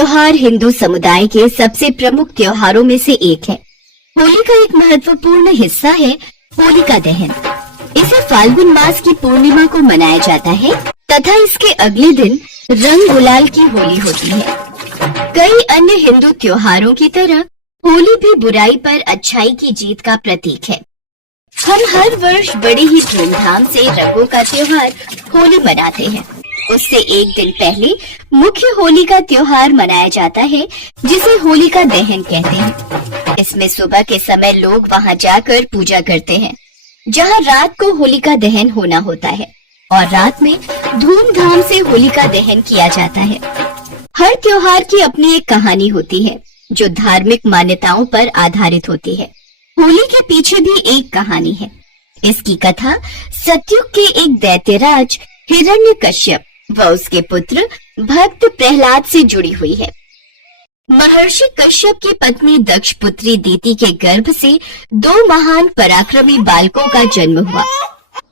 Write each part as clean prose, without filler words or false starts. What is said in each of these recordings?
त्योहार हिंदू समुदाय के सबसे प्रमुख त्योहारों में से एक है। होली का एक महत्वपूर्ण हिस्सा है होलिका दहन। इसे फाल्गुन मास की पूर्णिमा को मनाया जाता है तथा इसके अगले दिन रंग गुलाल की होली होती है। कई अन्य हिंदू त्योहारों की तरह होली भी बुराई पर अच्छाई की जीत का प्रतीक है। हम हर वर्ष बड़े ही धूमधाम से रंगों का त्योहार होली मनाते हैं। उससे एक दिन पहले मुख्य होली का त्योहार मनाया जाता है, जिसे होलिका दहन कहते हैं। इसमें सुबह के समय लोग वहां जाकर पूजा करते हैं, जहां रात को होलिका दहन होना होता है और रात में धूमधाम से होलिका दहन किया जाता है। हर त्योहार की अपनी एक कहानी होती है, जो धार्मिक मान्यताओं पर आधारित होती है। होली के पीछे भी एक कहानी है। इसकी कथा सतयुग के एक दैत्यराज हिरण्यकश्यप व उसके पुत्र भक्त प्रहलाद से जुड़ी हुई है। महर्षि कश्यप की पत्नी दक्ष पुत्री दीति के गर्भ से 2 महान पराक्रमी बालकों का जन्म हुआ।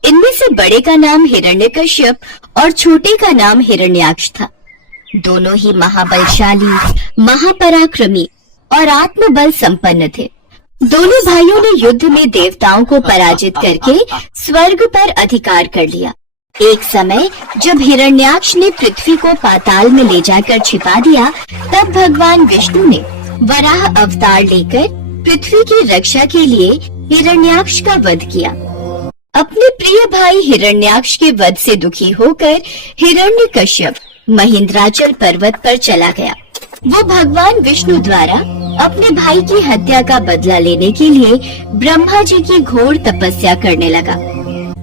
इनमें से बड़े का नाम हिरण्यकश्यप और छोटे का नाम हिरण्याक्ष था। दोनों ही महाबलशाली, महापराक्रमी और आत्मबल संपन्न थे। दोनों भाइयों ने युद्ध में देवताओं को पराजित करके स्वर्ग पर अधिकार कर लिया। एक समय जब हिरण्याक्ष ने पृथ्वी को पाताल में ले जाकर छिपा दिया, तब भगवान विष्णु ने वराह अवतार लेकर पृथ्वी की रक्षा के लिए हिरण्याक्ष का वध किया। अपने प्रिय भाई हिरण्याक्ष के वध से दुखी होकर हिरण्यकश्यप महेंद्राचल पर्वत पर चला गया। वो भगवान विष्णु द्वारा अपने भाई की हत्या का बदला लेने के लिए ब्रह्मा जी की घोर तपस्या करने लगा।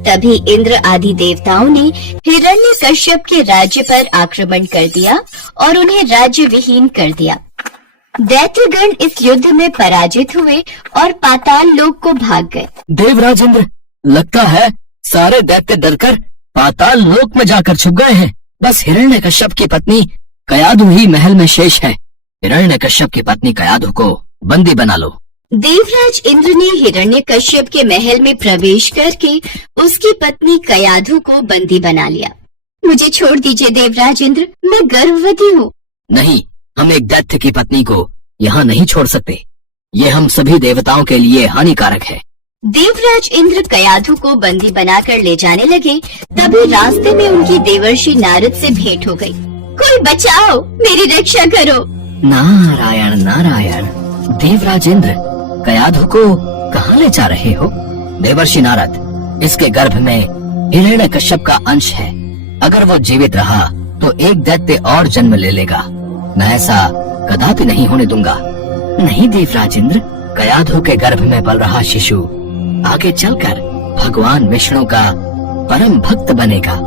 तभी इंद्र आदि देवताओं ने हिरण्यकश्यप के राज्य पर आक्रमण कर दिया और उन्हें राज्य विहीन कर दिया। दैत्यगण इस युद्ध में पराजित हुए और पाताल लोक को भाग गए। देवराज इंद्र, लगता है सारे दैत्य डरकर पाताल लोक में जाकर छुप गए हैं। बस हिरण्यकश्यप की पत्नी कयाधु ही महल में शेष है। हिरण्यकश्यप की पत्नी कयाधु को बंदी बना लो। देवराज इंद्र ने हिरण्यकश्यप के महल में प्रवेश करके उसकी पत्नी कयाधु को बंदी बना लिया। मुझे छोड़ दीजिए देवराज इंद्र, मैं गर्भवती हूँ। नहीं, हम एक दैत्य की पत्नी को यहाँ नहीं छोड़ सकते। ये हम सभी देवताओं के लिए हानिकारक है। देवराज इंद्र कयाधु को बंदी बनाकर ले जाने लगे। तभी रास्ते में उनकी देवर्षि नारद से भेंट हो गई। कोई बचाओ, मेरी रक्षा करो। नारायण नारायण। देवराज इंद्र, कयाधु को कहाँ ले जा रहे हो? देवर्षि नारद, इसके गर्भ में हिरण्यकश्यप का अंश है। अगर वो जीवित रहा तो एक दैत्य और जन्म ले लेगा। मैं ऐसा कदापि नहीं होने दूंगा। नहीं देवराज इंद्र, कयाधु के गर्भ में पल रहा शिशु आगे चलकर भगवान विष्णु का परम भक्त बनेगा।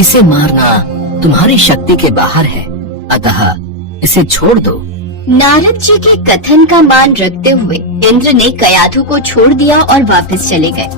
इसे मारना तुम्हारी शक्ति के बाहर है, अतः इसे छोड़ दो। नारद जी के कथन का मान रखते हुए इंद्र ने कयाधु को छोड़ दिया और वापस चले गए।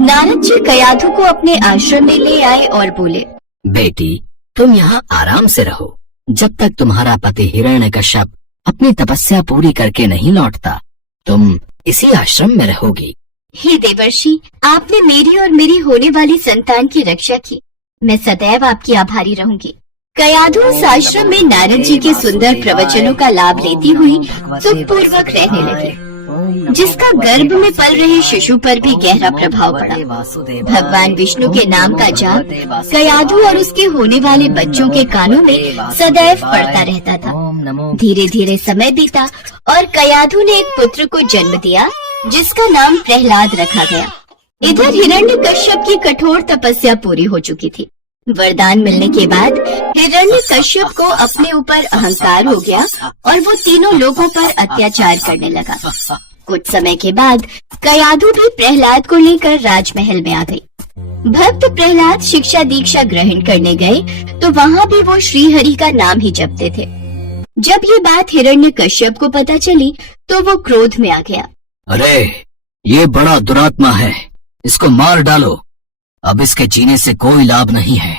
नारद जी कयाधु को अपने आश्रम में ले आए और बोले, बेटी, तुम यहाँ आराम से रहो। जब तक तुम्हारा पति हिरण्यकश्यप अपनी तपस्या पूरी करके नहीं लौटता, तुम इसी आश्रम में रहोगी। हे देवर्षि, आपने मेरी और मेरी होने वाली संतान की रक्षा की। मैं सदैव आपकी आभारी रहूंगी। कयाधु उस आश्रम में नारद जी के सुंदर प्रवचनों का लाभ लेती हुई सुखपूर्वक रहने लगी, जिसका गर्भ में पल रहे शिशु पर भी गहरा प्रभाव पड़ा। भगवान विष्णु के नाम का जाप कयाधु और उसके होने वाले बच्चों के कानों में सदैव पड़ता रहता था। धीरे धीरे समय बीता और कयाधु ने एक पुत्र को जन्म दिया, जिसका नाम प्रहलाद रखा गया। इधर हिरण्यकश्यप की कठोर तपस्या पूरी हो चुकी थी। वरदान मिलने के बाद हिरण्यकश्यप को अपने ऊपर अहंकार हो गया और वो तीनों लोगों पर अत्याचार करने लगा। कुछ समय के बाद कयाधु भी प्रहलाद को लेकर राजमहल में आ गई। भक्त प्रहलाद शिक्षा दीक्षा ग्रहण करने गए तो वहाँ भी वो श्री हरि का नाम ही जपते थे। जब ये बात हिरण्यकश्यप को पता चली तो वो क्रोध में आ गया। अरे, ये बड़ा दुरात्मा है, इसको मार डालो। अब इसके जीने से कोई लाभ नहीं है,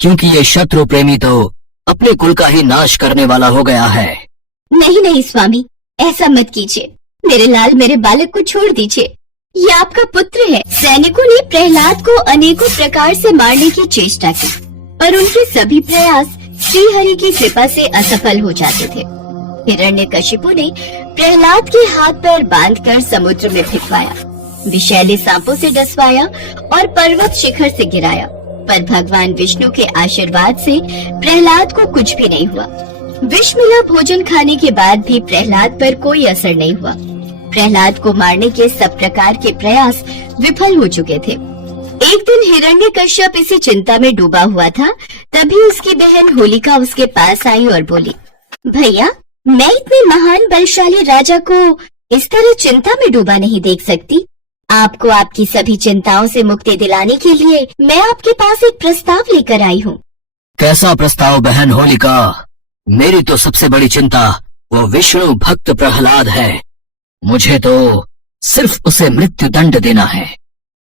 क्योंकि ये शत्रु प्रेमी तो अपने कुल का ही नाश करने वाला हो गया है। नहीं नहीं स्वामी, ऐसा मत कीजिए। मेरे लाल, मेरे बालक को छोड़ दीजिए। ये आपका पुत्र है। सैनिकों ने प्रहलाद को अनेकों प्रकार से मारने की चेष्टा की, पर उनके सभी प्रयास श्रीहरि की कृपा से असफल हो जाते थे। हिरण्यकशिपु ने प्रहलाद के हाथ पैर बांधकर समुद्र में फेंकवाया, विषैले सांपों से डसवाया और पर्वत शिखर से गिराया, पर भगवान विष्णु के आशीर्वाद से प्रहलाद को कुछ भी नहीं हुआ। विष मिला भोजन खाने के बाद भी प्रहलाद पर कोई असर नहीं हुआ। प्रहलाद को मारने के सब प्रकार के प्रयास विफल हो चुके थे। एक दिन हिरण्यकश्यप इसी चिंता में डूबा हुआ था, तभी उसकी बहन होलिका उसके पास आई और बोली, भैया, मैं इतने महान बलशाली राजा को इस तरह चिंता में डूबा नहीं देख सकती। आपको आपकी सभी चिंताओं से मुक्ति दिलाने के लिए मैं आपके पास एक प्रस्ताव लेकर आई हूँ। कैसा प्रस्ताव बहन होलिका? मेरी तो सबसे बड़ी चिंता वो विष्णु भक्त प्रहलाद है। मुझे तो सिर्फ उसे मृत्यु दंड देना है,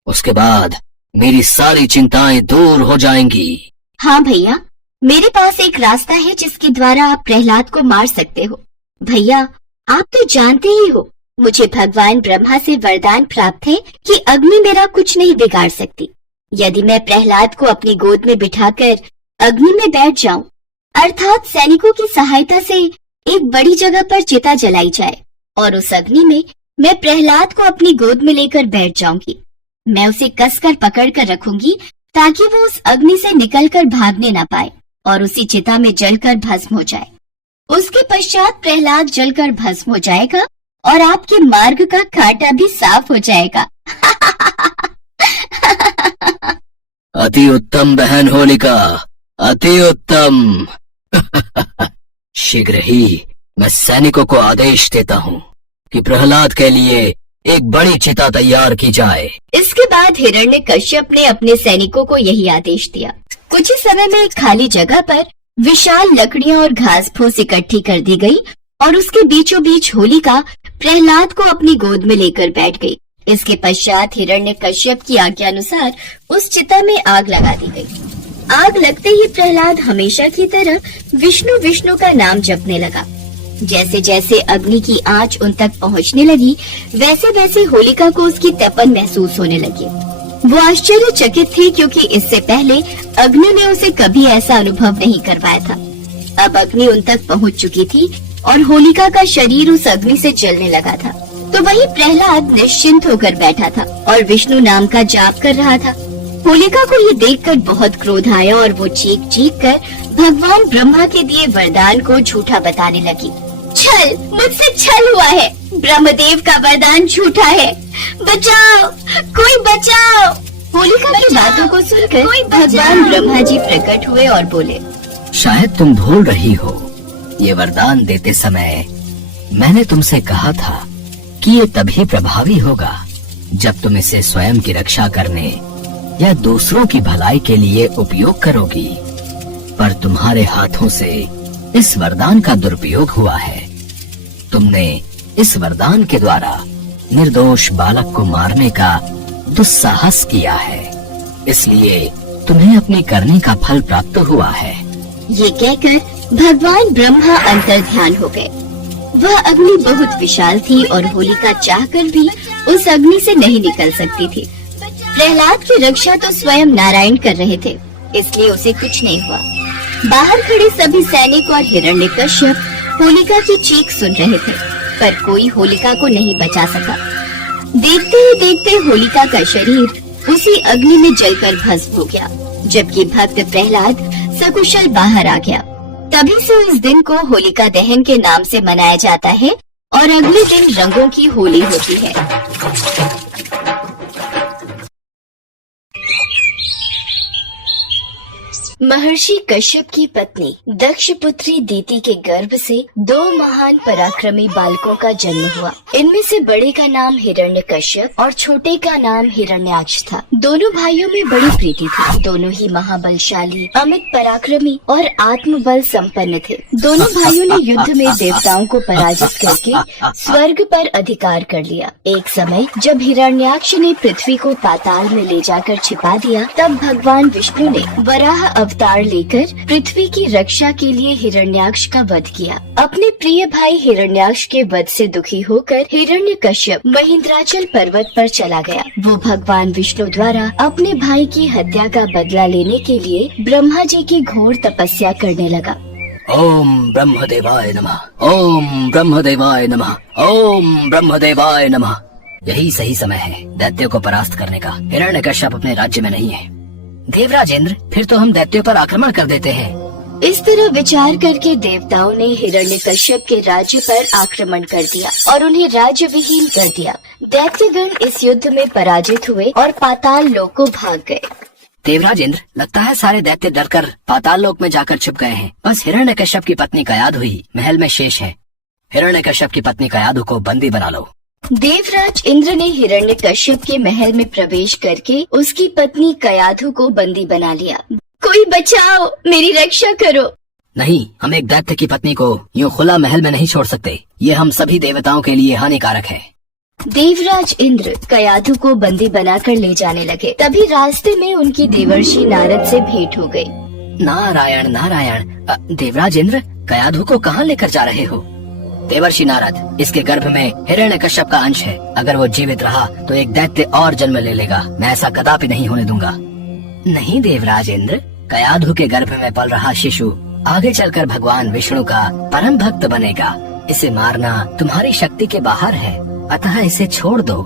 उसके बाद मेरी सारी चिंताएं दूर हो जाएंगी। हाँ भैया, मेरे पास एक रास्ता है जिसके द्वारा आप प्रहलाद को मार सकते हो। भैया, आप तो जानते ही हो, मुझे भगवान ब्रह्मा से वरदान प्राप्त है कि अग्नि मेरा कुछ नहीं बिगाड़ सकती। यदि मैं प्रहलाद को अपनी गोद में बिठाकर अग्नि में बैठ जाऊं, अर्थात सैनिकों की सहायता से एक बड़ी जगह पर चिता जलाई जाए और उस अग्नि में मैं प्रहलाद को अपनी गोद में लेकर बैठ जाऊंगी। मैं उसे कसकर पकड़ कर रखूंगी ताकि वो उस अग्नि से निकलकर भागने न पाए और उसी चिता में जलकर भस्म हो जाए। उसके पश्चात प्रहलाद जलकर भस्म हो जाएगा और आपके मार्ग का कांटा भी साफ हो जाएगा। अति उत्तम बहन होलिका, अति उत्तम। शीघ्र ही मैं सैनिकों को आदेश देता हूँ कि प्रहलाद के लिए एक बड़ी चिता तैयार की जाए। इसके बाद हिरण्यकश्यप ने अपने सैनिकों को यही आदेश दिया। कुछ ही समय में एक खाली जगह पर विशाल लकड़ियां और घास फूस इकट्ठी कर दी गई और उसके बीचों बीच होलिका प्रहलाद को अपनी गोद में लेकर बैठ गई। इसके पश्चात हिरण्यकश्यप की आज्ञा अनुसार उस चिता में आग लगा दी गई। आग लगते ही प्रहलाद हमेशा की तरह विष्णु विष्णु का नाम जपने लगा। जैसे जैसे अग्नि की आंच उन तक पहुंचने लगी, वैसे वैसे होलिका को उसकी तपन महसूस होने लगी। वो आश्चर्यचकित थी क्योंकि इससे पहले अग्नि ने उसे कभी ऐसा अनुभव नहीं करवाया था। अब अग्नि उन तक पहुंच चुकी थी और होलिका का शरीर उस अग्नि से जलने लगा था। तो वही प्रहलाद निश्चिंत होकर बैठा था और विष्णु नाम का जाप कर रहा था। होलिका को ये देखकर बहुत क्रोध आया और वो चीख चीख कर भगवान ब्रह्मा के दिए वरदान को झूठा बताने लगी। छल, मुझसे छल हुआ है। ब्रह्मदेव का वरदान झूठा है। बचाओ, कोई बचाओ। होलिका की बातों को सुनकर भगवान ब्रह्मा जी प्रकट हुए और बोले, शायद तुम भूल रही हो, ये वरदान देते समय मैंने तुमसे कहा था कि ये तभी प्रभावी होगा जब तुम इसे स्वयं की रक्षा करने या दूसरों की भलाई के लिए उपयोग करोगी, पर तुम्हारे हाथों से इस वरदान का दुरुपयोग हुआ है। तुमने इस वरदान के द्वारा निर्दोष बालक को मारने का दुस्साहस किया है, इसलिए तुम्हें अपनी करने का फल प्राप्त हुआ है। ये कहकर भगवान ब्रह्मा अंतर्ध्यान हो गए। वह अग्नि बहुत विशाल थी और होलिका चाहकर भी उस अग्नि से नहीं निकल सकती थी। प्रहलाद की रक्षा तो स्वयं नारायण कर रहे थे, इसलिए उसे कुछ नहीं हुआ। बाहर खड़े सभी सैनिक और हिरण्यकश्यप होलिका की चीख सुन रहे थे, पर कोई होलिका को नहीं बचा सका। देखते ही देखते होलिका का शरीर उसी अग्नि में जलकर भस्म हो गया, जबकि भक्त प्रहलाद सकुशल बाहर आ गया। तभी से इस दिन को होलिका दहन के नाम से मनाया जाता है और अगले दिन रंगों की होली होती है। महर्षि कश्यप की पत्नी दक्ष पुत्री दीति के गर्भ से 2 महान पराक्रमी बालकों का जन्म हुआ। इनमें से बड़े का नाम हिरण्यकश्यप और छोटे का नाम हिरण्याक्ष था। दोनों भाइयों में बड़ी प्रीति थी। दोनों ही महाबलशाली, अमित पराक्रमी और आत्मबल संपन्न थे। दोनों भाइयों ने युद्ध में देवताओं को पराजित करके स्वर्ग पर अधिकार कर लिया। एक समय जब हिरण्याक्ष ने पृथ्वी को पाताल में ले जाकर छिपा दिया, तब भगवान विष्णु ने वराह अवतार लेकर पृथ्वी की रक्षा के लिए हिरण्याक्ष का वध किया। अपने प्रिय भाई हिरण्याक्ष के वध से दुखी होकर हिरण्यकश्यप महेंद्राचल पर्वत पर चला गया। वो भगवान विष्णु द्वारा अपने भाई की हत्या का बदला लेने के लिए ब्रह्मा जी की घोर तपस्या करने लगा। ओम ब्रह्मदेवाय नमः, ओम ब्रह्मदेवाय नमः, ओम ब्रह्मदेवाय नमः। यही सही समय है दैत्यों को परास्त करने का। हिरण्यकश्यप अपने राज्य में नहीं है। देवराज इंद्र, फिर तो हम दैत्यों पर आक्रमण कर देते हैं। इस तरह विचार करके देवताओं ने हिरण्यकश्यप के राज्य पर आक्रमण कर दिया और उन्हें राज्य विहीन कर दिया। दैत्यगण इस युद्ध में पराजित हुए और पाताल लोक को भाग गए। देवराज इंद्र, लगता है सारे दैत्य डरकर पाताल लोक में जाकर छिप गए हैं। बस हिरण्यकश्यप की पत्नी कयाधु महल में शेष है। हिरण्यकश्यप की पत्नी कयाधु को बंदी बना लो। देवराज इंद्र ने हिरण्यकश्यप के महल में प्रवेश करके उसकी पत्नी कयाधु को बंदी बना लिया। कोई बचाओ, मेरी रक्षा करो। नहीं, हम एक दैत्य की पत्नी को यूं खुला महल में नहीं छोड़ सकते। ये हम सभी देवताओं के लिए हानिकारक है। देवराज इंद्र कयाधु को बंदी बनाकर ले जाने लगे। तभी रास्ते में उनकी देवर्षि नारद से भेंट हो गई। नारायण नारायण। देवराज इंद्र, कयाधु को कहाँ लेकर जा रहे हो? देवर्षि नारद, इसके गर्भ में हिरण्यकश्यप का अंश है। अगर वो जीवित रहा तो एक दैत्य और जन्म ले लेगा। मैं ऐसा कदापि नहीं होने दूंगा। नहीं देवराज इंद्र, कयाधु के गर्भ में पल रहा शिशु आगे चलकर भगवान विष्णु का परम भक्त बनेगा। इसे मारना तुम्हारी शक्ति के बाहर है, अतः इसे छोड़ दो।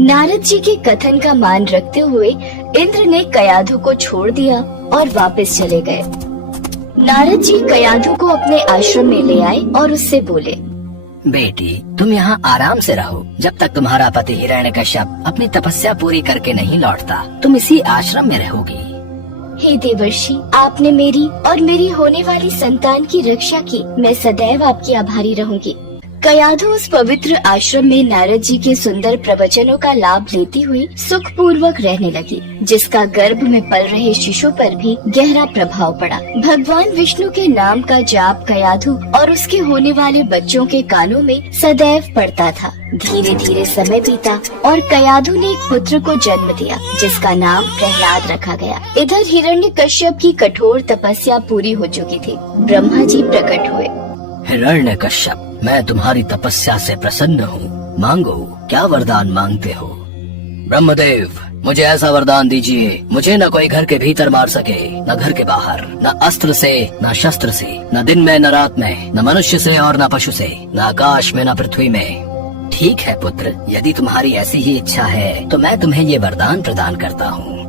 नारद जी के कथन का मान रखते हुए इंद्र ने कयाधु को छोड़ दिया और वापस चले गए। नारद जी कयाधु को अपने आश्रम में ले आए और उससे बोले, बेटी, तुम यहाँ आराम से रहो जब तक तुम्हारा पति हिरण्यकश्यप अपनी तपस्या पूरी करके नहीं लौटता। तुम इसी आश्रम में रहोगी। हे देवर्षि, आपने मेरी और मेरी होने वाली संतान की रक्षा की। मैं सदैव आपकी आभारी रहूंगी। कयाधु उस पवित्र आश्रम में नारद जी के सुंदर प्रवचनों का लाभ लेती हुई सुख पूर्वक रहने लगी, जिसका गर्भ में पल रहे शिशु पर भी गहरा प्रभाव पड़ा। भगवान विष्णु के नाम का जाप कयाधु और उसके होने वाले बच्चों के कानों में सदैव पड़ता था। धीरे धीरे समय बीता और कयाधु ने एक पुत्र को जन्म दिया, जिसका नाम प्रहलाद रखा गया। इधर हिरण्यकश्यप की कठोर तपस्या पूरी हो चुकी थी। ब्रह्मा जी प्रकट हुए। हिरण्यकश्यप, मैं तुम्हारी तपस्या से प्रसन्न हूँ। मांगो, क्या वरदान मांगते हो? ब्रह्मदेव, मुझे ऐसा वरदान दीजिए, मुझे न कोई घर के भीतर मार सके, न घर के बाहर, न अस्त्र से, न शस्त्र से, न दिन में न रात में, न मनुष्य से और न पशु से, न आकाश में न पृथ्वी में। ठीक है पुत्र, यदि तुम्हारी ऐसी ही इच्छा है तो मैं तुम्हें ये वरदान प्रदान करता हूँ।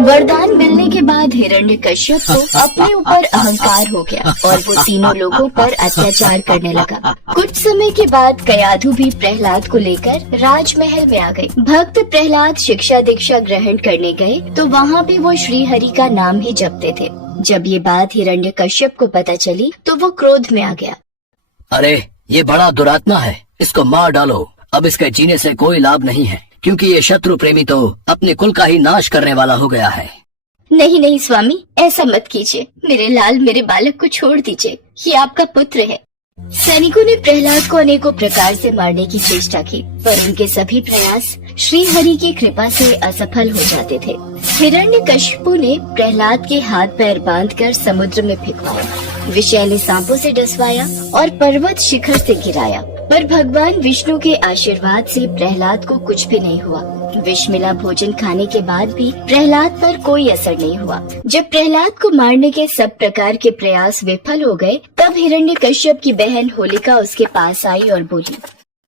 वरदान मिलने के बाद हिरण्यकश्यप को अपने ऊपर अहंकार हो गया और वो तीनों लोगों पर अत्याचार करने लगा। कुछ समय के बाद कयाधु भी प्रहलाद को लेकर राजमहल में आ गई। भक्त प्रहलाद शिक्षा दीक्षा ग्रहण करने गए तो वहाँ भी वो श्री हरि का नाम ही जपते थे। जब ये बात हिरण्यकश्यप को पता चली तो वो क्रोध में आ गया। अरे, ये बड़ा दुरात्मा है, इसको मार डालो। अब इसके जीने से कोई लाभ नहीं है, क्योंकि ये शत्रु प्रेमी तो अपने कुल का ही नाश करने वाला हो गया है। नहीं नहीं स्वामी, ऐसा मत कीजिए। मेरे लाल, मेरे बालक को छोड़ दीजिए, ये आपका पुत्र है। सैनिकों ने प्रहलाद को अनेकों प्रकार से मारने की चेष्टा की, पर उनके सभी प्रयास श्री हरि की कृपा से असफल हो जाते थे। हिरण्यकशिपु ने प्रहलाद के हाथ पैर बांधकर समुद्र में फेंकवाया, विषैले सांपों से डसवाया और पर्वत शिखर से गिराया, पर भगवान विष्णु के आशीर्वाद से प्रहलाद को कुछ भी नहीं हुआ। विष मिला भोजन खाने के बाद भी प्रहलाद पर कोई असर नहीं हुआ। जब प्रहलाद को मारने के सब प्रकार के प्रयास विफल हो गए, तब हिरण्यकश्यप की बहन होलिका उसके पास आई और बोली,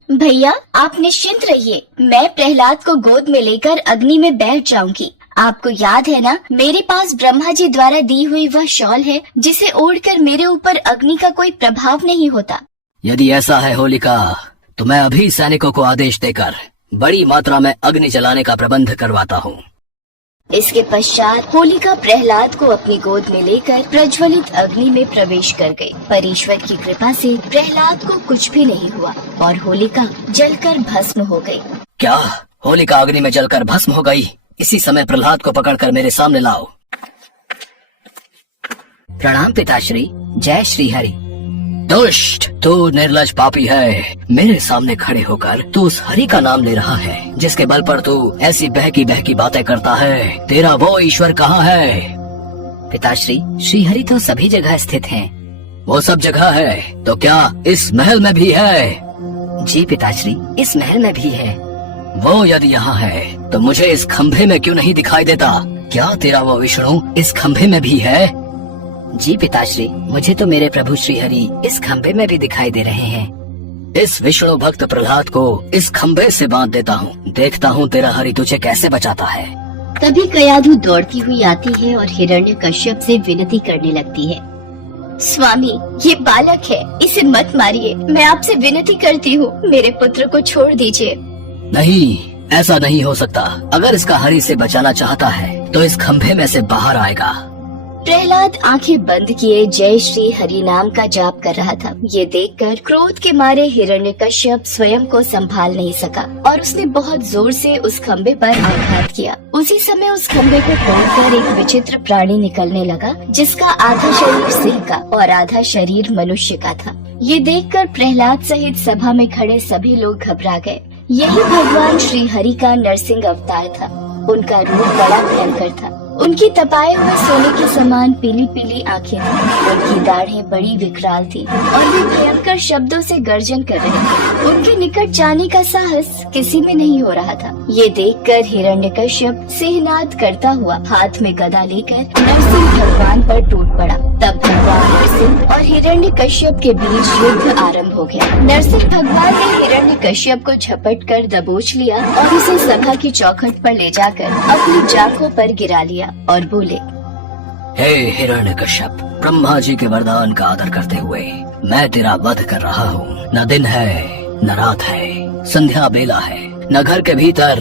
भैया आप निश्चिंत रहिए, मैं प्रहलाद को गोद में लेकर अग्नि में बैठ जाऊंगी। आपको याद है ना, मेरे पास ब्रह्मा जी द्वारा दी हुई वह शॉल है, जिसे ओढ़कर मेरे ऊपर अग्नि का कोई प्रभाव नहीं होता। यदि ऐसा है होलिका, तो मैं अभी सैनिकों को आदेश देकर बड़ी मात्रा में अग्नि जलाने का प्रबंध करवाता हूँ। इसके पश्चात होलिका प्रहलाद को अपनी गोद में लेकर प्रज्वलित अग्नि में प्रवेश कर गई। पर ईश्वर की कृपा से प्रहलाद को कुछ भी नहीं हुआ और होलिका जलकर भस्म हो गई। क्या? होलिका अग्नि में जलकर भस्म हो गई? इसी समय प्रहलाद को पकड़कर मेरे सामने लाओ। प्रणाम पिताश्री, जय श्री हरि। दुष्ट, तू निर्लज पापी है। मेरे सामने खड़े होकर तू उस हरि का नाम ले रहा है, जिसके बल पर तू ऐसी बहकी बहकी बातें करता है। तेरा वो ईश्वर कहाँ है? पिताश्री, श्रीहरि तो सभी जगह स्थित हैं। वो सब जगह है तो क्या इस महल में भी है? जी पिताश्री, इस महल में भी है। वो यदि यहाँ है तो मुझे इस खंभे में क्यों नहीं दिखाई देता? क्या तेरा वो विष्णु इस खंभे में भी है? जी पिताश्री, मुझे तो मेरे प्रभु श्रीहरि इस खंभे में भी दिखाई दे रहे हैं। इस विष्णु भक्त प्रहलाद को इस खंभे से बांध देता हूँ, देखता हूँ तेरा हरि तुझे कैसे बचाता है। तभी कयाधु दौड़ती हुई आती है और हिरण्यकश्यप से विनती करने लगती है। स्वामी, ये बालक है, इसे मत मारिए। मैं आपसे विनती करती हूँ, मेरे पुत्र को छोड़ दीजिए। नहीं, ऐसा नहीं हो सकता। अगर इसका हरि से बचाना चाहता है तो इस खंभे में से बाहर आएगा। प्रहलाद आंखें बंद किए जय श्री हरि नाम का जाप कर रहा था। ये देखकर क्रोध के मारे हिरण्यकश्यप स्वयं को संभाल नहीं सका और उसने बहुत जोर से उस खंबे पर आघात किया। उसी समय उस खंबे को तोड़कर एक विचित्र प्राणी निकलने लगा, जिसका आधा शरीर सिंह का और आधा शरीर मनुष्य का था। ये देखकर प्रहलाद सहित सभा में खड़े सभी लोग घबरा गए। यही भगवान श्री हरि का नरसिंह अवतार था। उनका रूप बड़ा भयंकर था। उनकी तपाए हुए सोने के समान पीली पीली आंखें थीं। उनकी दाढ़ें बड़ी विकराल थी और वे भयंकर शब्दों से गर्जन कर रहे थे। उनके निकट जाने का साहस किसी में नहीं हो रहा था। ये देखकर हिरण्यकश्यप सिंहनाद करता हुआ हाथ में गदा लेकर नरसिंह भगवान पर टूट पड़ा। तब भगवान नरसिंह और हिरण्यकश्यप के बीच युद्ध आरंभ हो गया। नरसिंह भगवान ने हिरण्यकश्यप को झपट कर दबोच लिया और उसे सभा की चौखट पर ले जाकर अपनी जांघों पर गिरा लिया और बोले, हे हिरण्यकश्यप, ब्रह्मा जी के वरदान का आदर करते हुए मैं तेरा वध कर रहा हूँ। न दिन है न रात है, संध्या बेला है, न घर के भीतर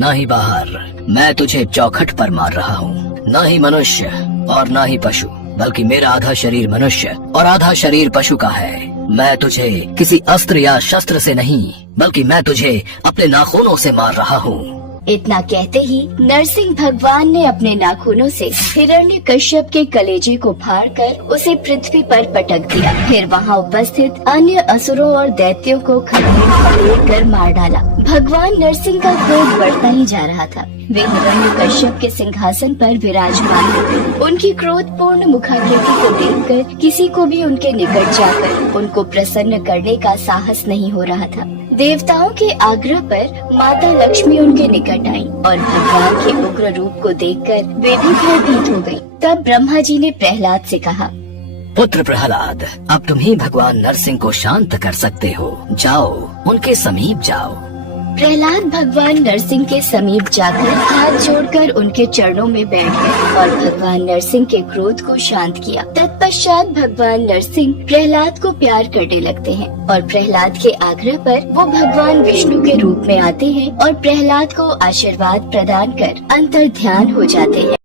न ही बाहर। मैं तुझे चौखट पर मार रहा हूँ। न ही मनुष्य और न ही पशु, बल्कि मेरा आधा शरीर मनुष्य और आधा शरीर पशु का है। मैं तुझे किसी अस्त्र या शस्त्र से नहीं, बल्कि मैं तुझे अपने नाखूनों से मार रहा हूँ। इतना कहते ही नरसिंह भगवान ने अपने नाखूनों से हिरण्यकश्यप के कलेजे को फाड़कर उसे पृथ्वी पर पटक दिया। फिर वहाँ उपस्थित अन्य असुरों और दैत्यों को खदेड़ कर मार डाला। भगवान नरसिंह का क्रोध बढ़ता ही जा रहा था। वे हिरण्यकश्यप के सिंहासन पर विराजमान थे। उनकी क्रोधपूर्ण मुखाकृति को देखकर किसी को भी उनके निकट जाकर उनको प्रसन्न करने का साहस नहीं हो रहा था। देवताओं के आग्रह पर माता लक्ष्मी उनके निकट आई और भगवान के उग्र रूप को देखकर वे भी भयभीत हो गयी। तब ब्रह्मा जी ने प्रहलाद से कहा, पुत्र प्रहलाद, अब तुम ही भगवान नरसिंह को शांत कर सकते हो। जाओ, उनके समीप जाओ। प्रहलाद भगवान नरसिंह के समीप जाकर हाथ जोड़कर उनके चरणों में बैठ गए और भगवान नरसिंह के क्रोध को शांत किया। तत्पश्चात भगवान नरसिंह प्रहलाद को प्यार करने लगते हैं और प्रहलाद के आग्रह पर वो भगवान विष्णु के रूप में आते हैं और प्रहलाद को आशीर्वाद प्रदान कर अंतर्ध्यान हो जाते हैं।